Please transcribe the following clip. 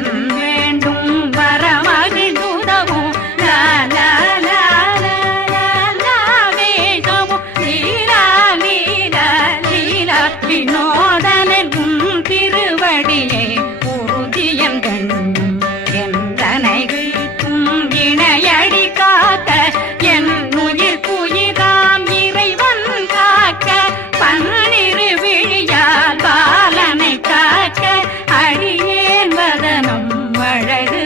என் வேண்டும் வரமகிழ்ந்துதவும் வினோதனின் திருவடியை உறுதியங்கள் என்றனைகளுக்கும் இணையடி காக்க என் உயிர் புயிராம் இறைவன் காக்க பன்னிரு விழியால் பாலனை காக்க அடியேன் வதனம் அழகு